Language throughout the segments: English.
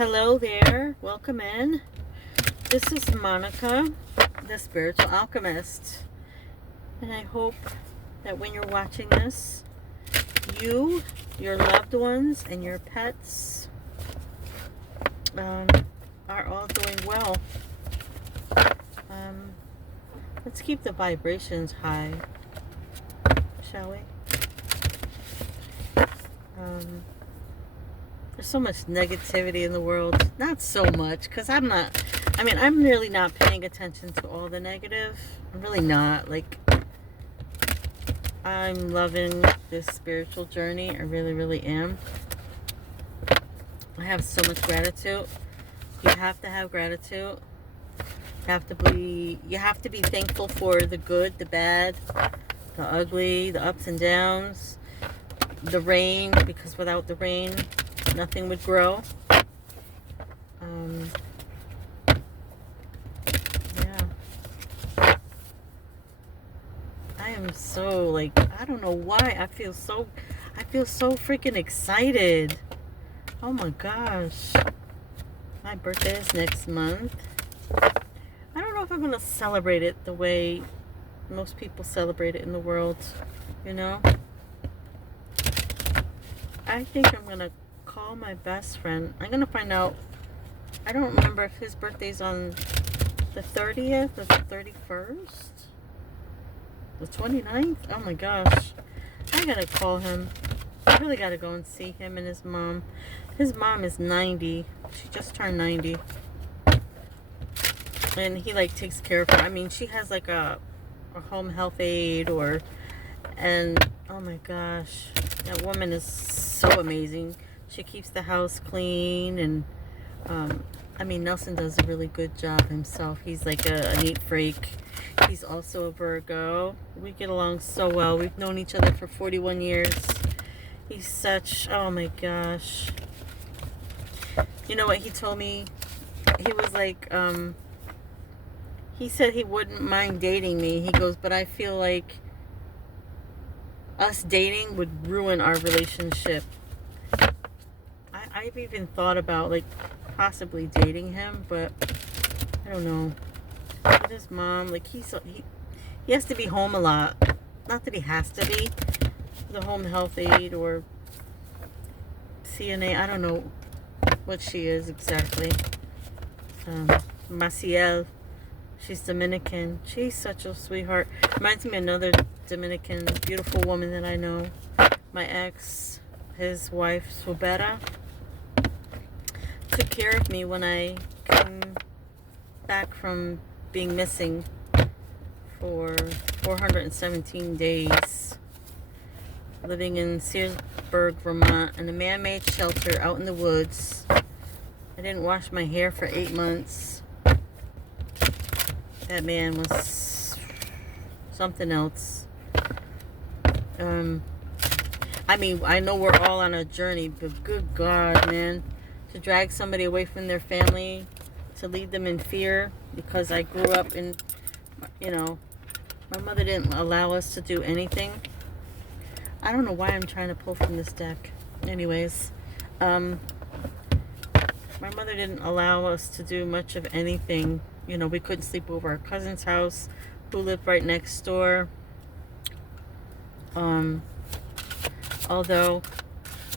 Hello there, welcome in. This is Monica, the Spiritual Alchemist, and I hope that when you're watching this, you, your loved ones, and your pets are all doing well. Let's keep the vibrations high, shall we? There's so much negativity in the world. Not so much, because I'm really not paying attention to all the negative. I'm really not. Like, I'm loving this spiritual journey. I really, really am. I have so much gratitude. You have to have gratitude. You have to be thankful for the good, the bad, the ugly, the ups and downs, the rain, because without the rain, nothing would grow. Yeah. I am so, like, I don't know why I feel so freaking excited. Oh my gosh. My birthday is next month. I don't know if I'm going to celebrate it the way most people celebrate it in the world, you know? I think I'm going to call my best friend. I'm going to find out. I don't remember if his birthday's on the 30th or the 31st. The 29th? Oh my gosh. I got to call him. I really got to go and see him and his mom. His mom is 90. She just turned 90. And he, like, takes care of her. I mean, she has, like, a home health aide and oh my gosh, that woman is so amazing. She keeps the house clean, and I mean, Nelson does a really good job himself. He's like a neat freak. He's also a Virgo. We get along so well. We've known each other for 41 years. He's such, oh my gosh. You know what he told me? He was like, he said he wouldn't mind dating me. He goes, but I feel like us dating would ruin our relationship. I've even thought about, like, possibly dating him, but I don't know. With his mom, like, he has to be home a lot. Not that he has to be. The home health aide or CNA, I don't know what she is exactly. Maciel. She's Dominican. She's such a sweetheart. Reminds me of another Dominican, beautiful woman that I know. My ex, his wife, Subera, took care of me when I came back from being missing for 417 days. Living in Searsburg, Vermont, in a man-made shelter out in the woods. I didn't wash my hair for 8 months. That man was something else. I mean, I know we're all on a journey, but good God, man. To drag somebody away from their family, to lead them in fear, because I grew up in, you know, my mother didn't allow us to do anything. I don't know why I'm trying to pull from this deck. Anyways, my mother didn't allow us to do much of anything. You know, we couldn't sleep over our cousin's house, who lived right next door. Although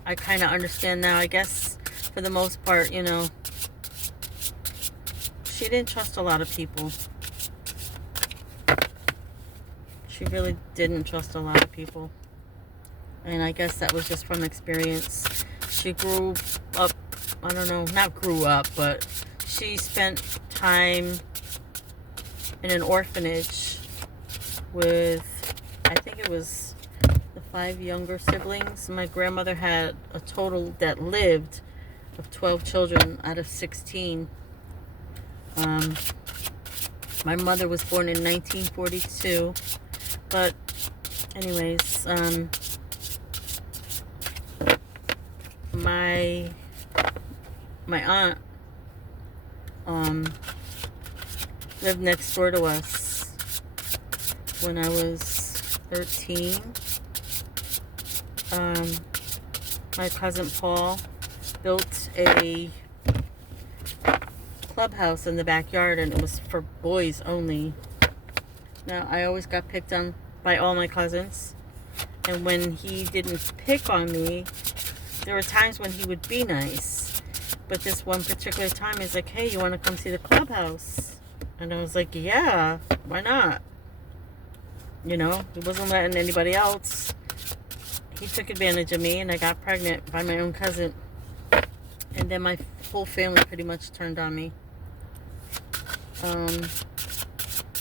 I kind of understand now, I guess, for the most part, you know, she didn't trust a lot of people. She really didn't trust a lot of people. And I guess that was just from experience. She grew up, I don't know, not grew up, but she spent time in an orphanage with, I think it was the 5 younger siblings. My grandmother had a total that lived of 12 children out of 16. My mother was born in 1942, but anyways, my aunt lived next door to us when I was 13. My cousin Paul built a clubhouse in the backyard, and it was for boys only. Now, I always got picked on by all my cousins. And when he didn't pick on me, there were times when he would be nice. But this one particular time, he's like, hey, you want to come see the clubhouse? And I was like, yeah, why not? You know, he wasn't letting anybody else. He took advantage of me, and I got pregnant by my own cousin. And then my whole family pretty much turned on me.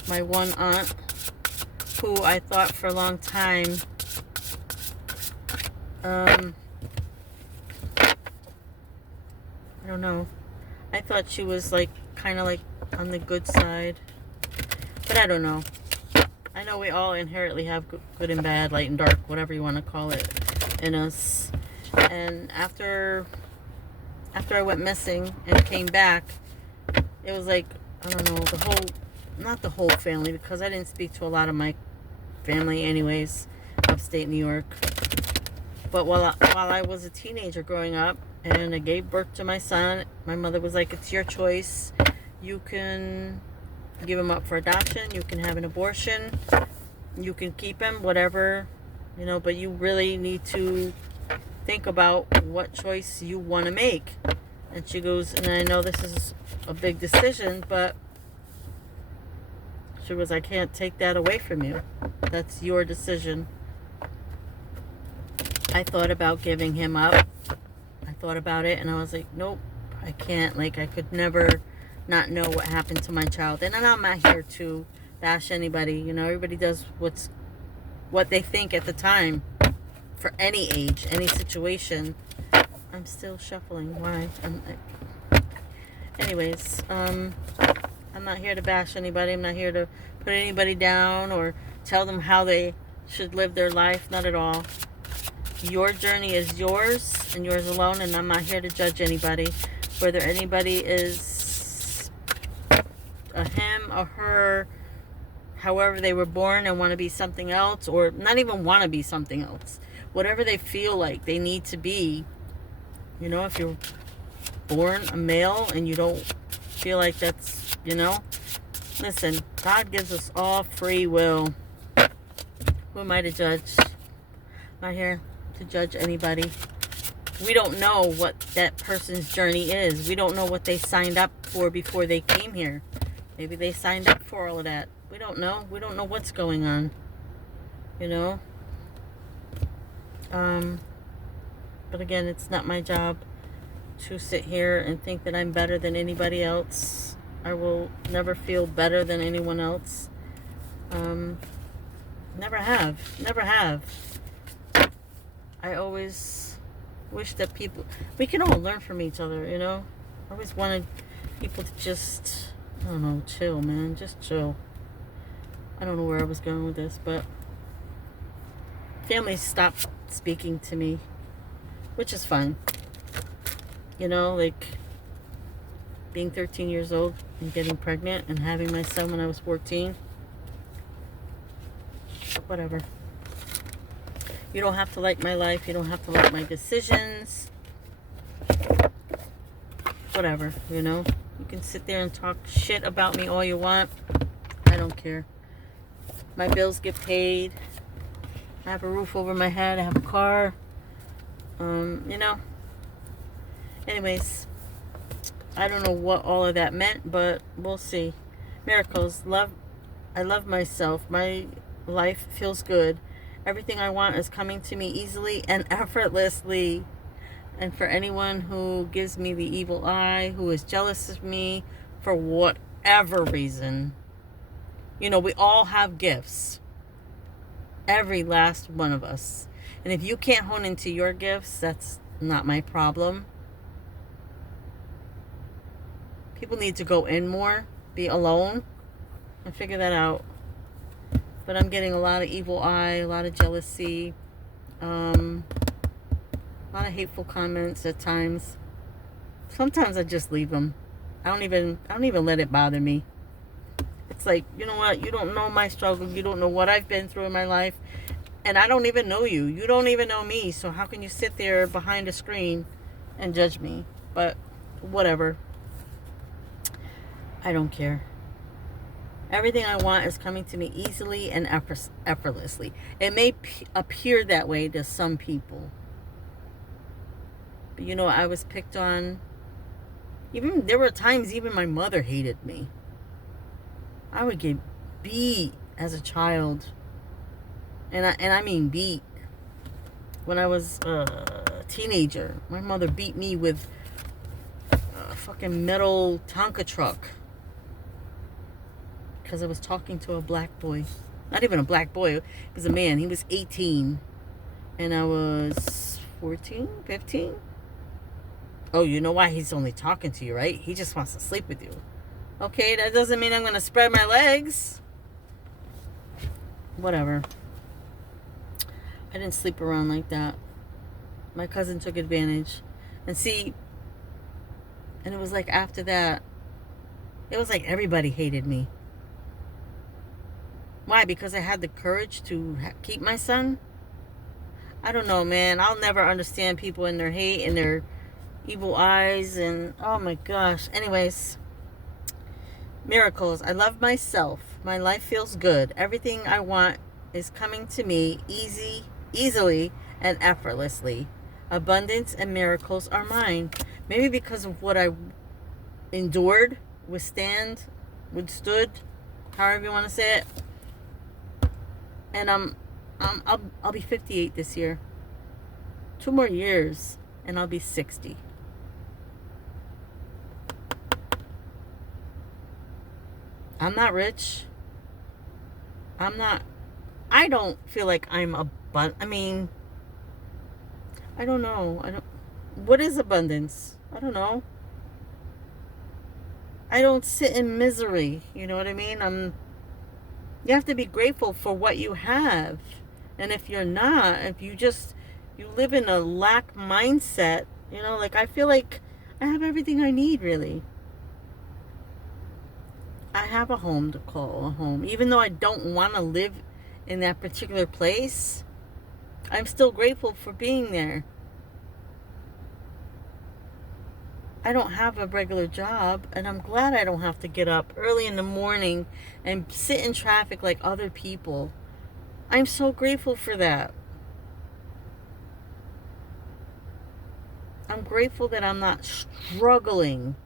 My one aunt, who I thought for a long time, I don't know. I thought she was like kind of like on the good side, but I don't know. I know we all inherently have good and bad, light and dark, whatever you want to call it, in us. And after I went missing and came back, it was like, I don't know, not the whole family, because I didn't speak to a lot of my family anyways, upstate New York. But while I was a teenager growing up and I gave birth to my son, my mother was like, it's your choice. You can give him up for adoption. You can have an abortion. You can keep him, whatever, you know, but you really need to think about what choice you want to make. And she goes, and I know this is a big decision, but she was, I can't take that away from you. That's your decision. I thought about giving him up. I thought about it, and I was like, nope, I can't. Like, I could never not know what happened to my child. And I'm not here to bash anybody. You know, everybody does what they think at the time for any age, any situation. I'm still shuffling. Why? Anyways, I'm not here to bash anybody. I'm not here to put anybody down or tell them how they should live their life. Not at all. Your journey is yours and yours alone, and I'm not here to judge anybody. Whether anybody is a him or her, however they were born and want to be something else, or not even want to be something else. Whatever they feel like they need to be. You know, if you're born a male and you don't feel like that's, you know, listen, God gives us all free will. Who am I to judge? I'm not here to judge anybody. We don't know what that person's journey is. We don't know what they signed up for before they came here. Maybe they signed up for all of that. We don't know. We don't know what's going on. You know? But again, it's not my job to sit here and think that I'm better than anybody else. I will never feel better than anyone else. Never have. I always wish that we can all learn from each other, you know? I always wanted people to just, I don't know, chill, man. Just chill. I don't know where I was going with this, but family stopped speaking to me, which is fine. You know, like being 13 years old and getting pregnant and having my son when I was 14. Whatever. You don't have to like my life. You don't have to like my decisions. Whatever, you know. You can sit there and talk shit about me all you want. I don't care. My bills get paid. I have a roof over my head. I have a car. You know. Anyways, I don't know what all of that meant, but we'll see. Miracles. I love myself. My life feels good. Everything I want is coming to me easily and effortlessly. And for anyone who gives me the evil eye, who is jealous of me for whatever reason, you know, we all have gifts. Every last one of us. And if you can't hone into your gifts, that's not my problem. People need to go in more, be alone, and figure that out. But I'm getting a lot of evil eye, a lot of jealousy, a lot of hateful comments at times. Sometimes I just leave them. I don't even let it bother me. It's like, you know what? You don't know my struggle. You don't know what I've been through in my life. And I don't even know you. You don't even know me. So how can you sit there behind a screen and judge me? But whatever. I don't care. Everything I want is coming to me easily and effortlessly. It may appear that way to some people. But you know, I was picked on. Even there were times even my mother hated me. I would get beat as a child. And I mean beat. When I was a teenager, my mother beat me with a fucking metal Tonka truck. Because I was talking to a black boy. Not even a black boy. It was a man. He was 18. And I was 14, 15. Oh, you know why he's only talking to you, right? He just wants to sleep with you. Okay, that doesn't mean I'm going to spread my legs. Whatever. I didn't sleep around like that. My cousin took advantage. And see, and it was like after that, it was like everybody hated me. Why? Because I had the courage to keep my son? I don't know, man. I'll never understand people and their hate and their evil eyes and oh my gosh. Anyways, miracles. I love myself. My life feels good. Everything I want is coming to me easily and effortlessly. Abundance and miracles are mine. Maybe because of what I endured, withstood, however you want to say it. And I'll be 58 this year. 2 more years and I'll be 60. I'm not rich. I don't feel like I'm I mean, I don't know. What is abundance? I don't know. I don't sit in misery. You know what I mean? You have to be grateful for what you have. And if you're not, if you live in a lack mindset, you know, like I feel like I have everything I need, really. I have a home to call a home. Even though I don't want to live in that particular place, I'm still grateful for being there. I don't have a regular job, and I'm glad I don't have to get up early in the morning and sit in traffic like other people. I'm so grateful for that. I'm grateful that I'm not struggling.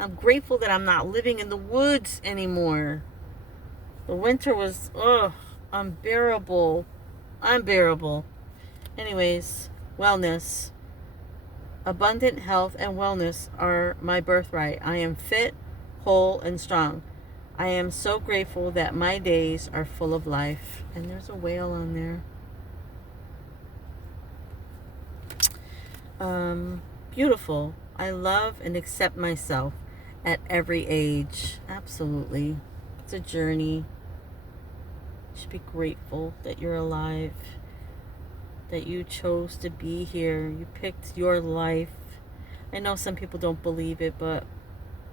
I'm grateful that I'm not living in the woods anymore. The winter was, unbearable. Unbearable. Anyways, wellness. Abundant health and wellness are my birthright. I am fit, whole, and strong. I am so grateful that my days are full of life. And there's a whale on there. Beautiful. I love and accept myself at every age. Absolutely. It's a journey. You should be grateful that you're alive, that you chose to be here. You picked your life. I know some people don't believe it, but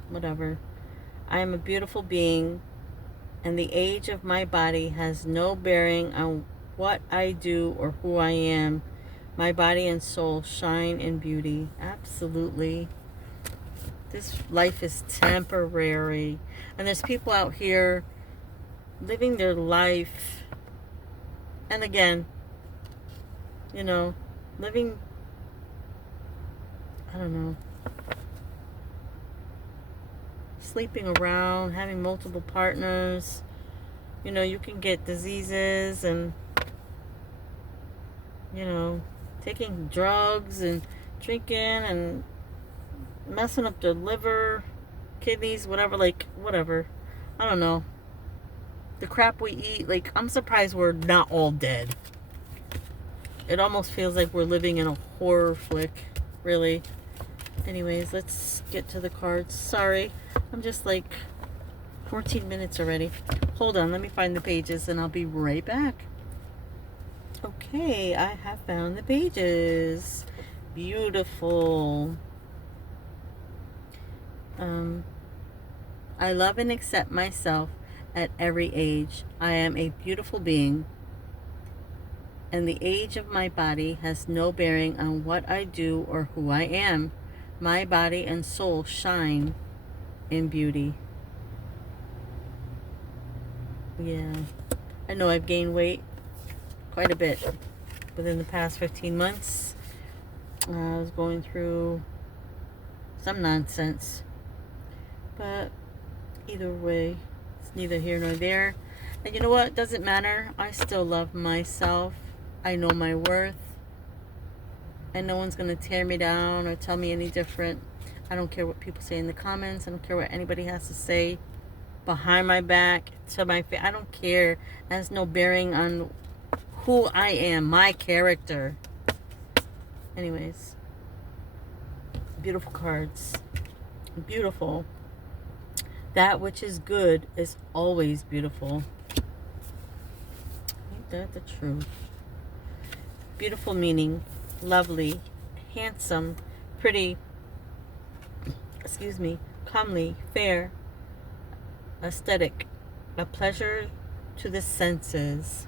whatever. I am a beautiful being, and the age of my body has no bearing on what I do or who I am. My body and soul shine in beauty. Absolutely. This life is temporary. And there's people out here living their life. And again, you know, living, I don't know, sleeping around, having multiple partners. You know, you can get diseases and, you know, taking drugs and drinking and messing up their liver, kidneys, whatever, like, whatever. I don't know. The crap we eat, like, I'm surprised we're not all dead. It almost feels like we're living in a horror flick, really. Anyways, let's get to the cards. Sorry, I'm just like 14 minutes already. Hold on, let me find the pages and I'll be right back. Okay, I have found the pages. Beautiful. I love and accept myself at every age. I am a beautiful being, and the age of my body has no bearing on what I do or who I am. My body and soul shine in beauty. Yeah. I know I've gained weight quite a bit within the past 15 months. I was going through some nonsense. But either way, it's neither here nor there. And you know what? It doesn't matter. I still love myself. I know my worth. And no one's going to tear me down or tell me any different. I don't care what people say in the comments. I don't care what anybody has to say behind my back, to my face. I don't care. It has no bearing on who I am, my character. Anyways, beautiful cards. Beautiful. That which is good is always beautiful. Ain't that the truth? Beautiful meaning, lovely, handsome, pretty, comely, fair, aesthetic, a pleasure to the senses.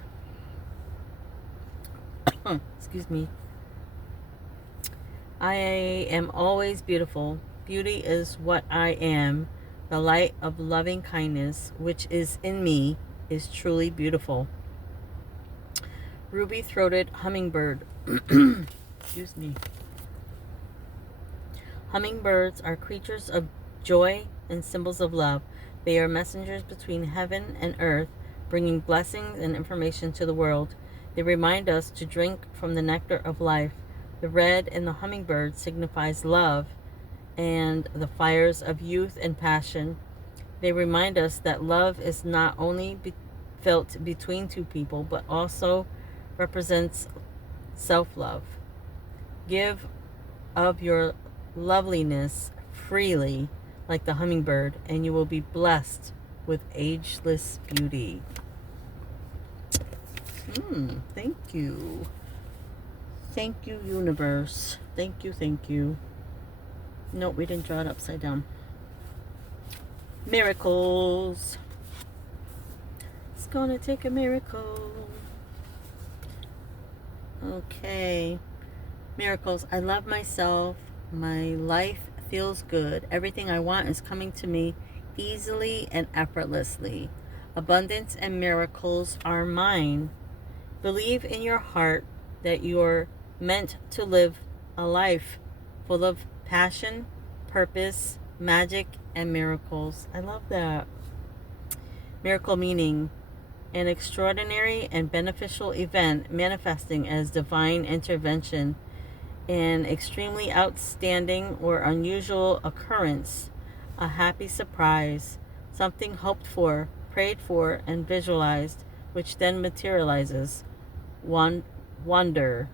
Excuse me. I am always beautiful. Beauty is what I am. The light of loving kindness, which is in me, is truly beautiful. Ruby-throated hummingbird. Excuse me. Hummingbirds are creatures of joy and symbols of love. They are messengers between heaven and earth, bringing blessings and information to the world. They remind us to drink from the nectar of life. The red in the hummingbird signifies love and the fires of youth and passion. They remind us that love is not only felt between two people, but also represents self-love. Give of your loveliness freely, like the hummingbird, and you will be blessed with ageless beauty. Thank you. Thank you, universe. Thank you, thank you. Nope, we didn't draw it upside down. Miracles. It's gonna take a miracle. Okay. Miracles. I love myself. My life feels good. Everything I want is coming to me easily and effortlessly. Abundance and miracles are mine. Believe in your heart that you're meant to live a life full of passion, purpose, magic, and miracles. I love that. Miracle meaning an extraordinary and beneficial event manifesting as divine intervention, an extremely outstanding or unusual occurrence, a happy surprise, something hoped for, prayed for, and visualized, which then materializes. Wonder.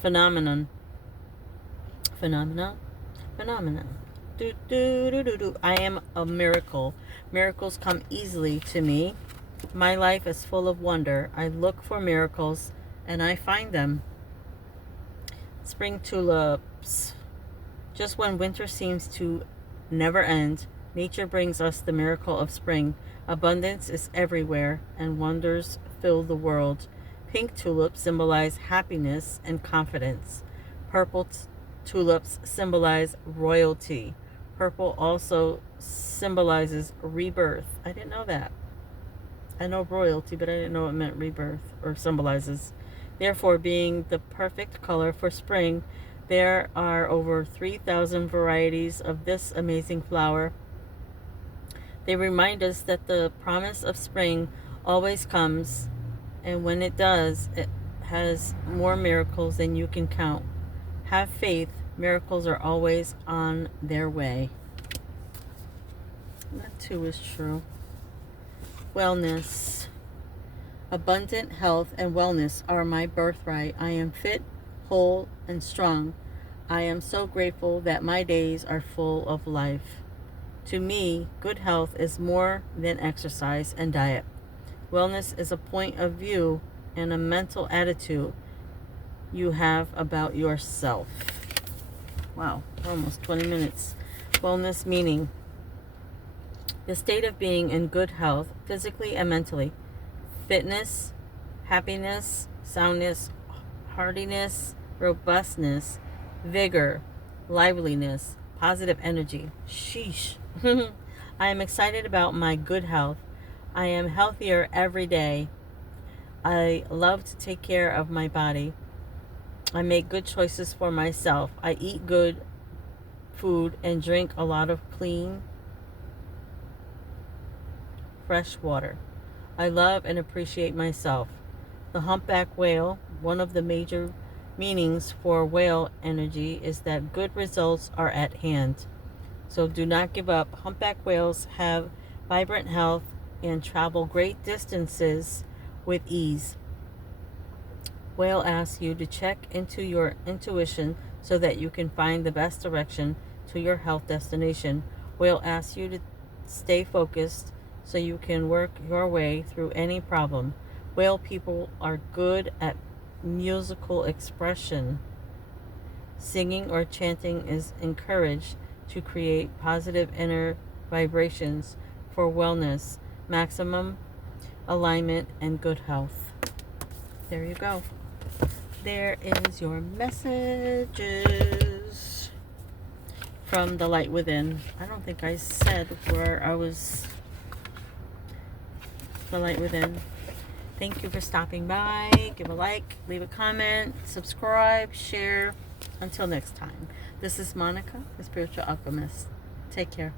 Phenomenon. I am a miracle. Miracles come easily to me. My life is full of wonder. I look for miracles and I find them. Spring tulips. Just when winter seems to never end, nature brings us the miracle of spring. Abundance is everywhere and wonders fill the world. Pink tulips symbolize happiness and confidence. Purple tulips symbolize royalty. Purple also symbolizes rebirth. I didn't know that. I know royalty, but I didn't know it meant rebirth or symbolizes. Therefore, being the perfect color for spring, there are over 3,000 varieties of this amazing flower. They remind us that the promise of spring always comes, and when it does, it has more miracles than you can count. Have faith. Miracles are always on their way. That too is true. Wellness. Abundant health and wellness are my birthright. I am fit, whole, and strong. I am so grateful that my days are full of life. To me, good health is more than exercise and diet. Wellness is a point of view and a mental attitude you have about yourself. Wow, we're almost 20 minutes. Wellness meaning the state of being in good health, physically and mentally. Fitness, happiness, soundness, hardiness, robustness, vigor, liveliness, positive energy. Sheesh. I am excited about my good health. I am healthier every day. I love to take care of my body. I make good choices for myself. I eat good food and drink a lot of clean, fresh water. I love and appreciate myself. The humpback whale, one of the major meanings for whale energy is that good results are at hand. So do not give up. Humpback whales have vibrant health and travel great distances with ease. Whale asks you to check into your intuition so that you can find the best direction to your health destination. Whale asks you to stay focused so you can work your way through any problem. Whale people are good at musical expression. Singing or chanting is encouraged to create positive inner vibrations for wellness, maximum alignment, and good health. There you go. There is your messages from the light within. I don't think I said where I was. The light within. Thank you for stopping by. Give a like, leave a comment, subscribe, share. Until next time, this is Monica, the Spiritual Alchemist. Take care.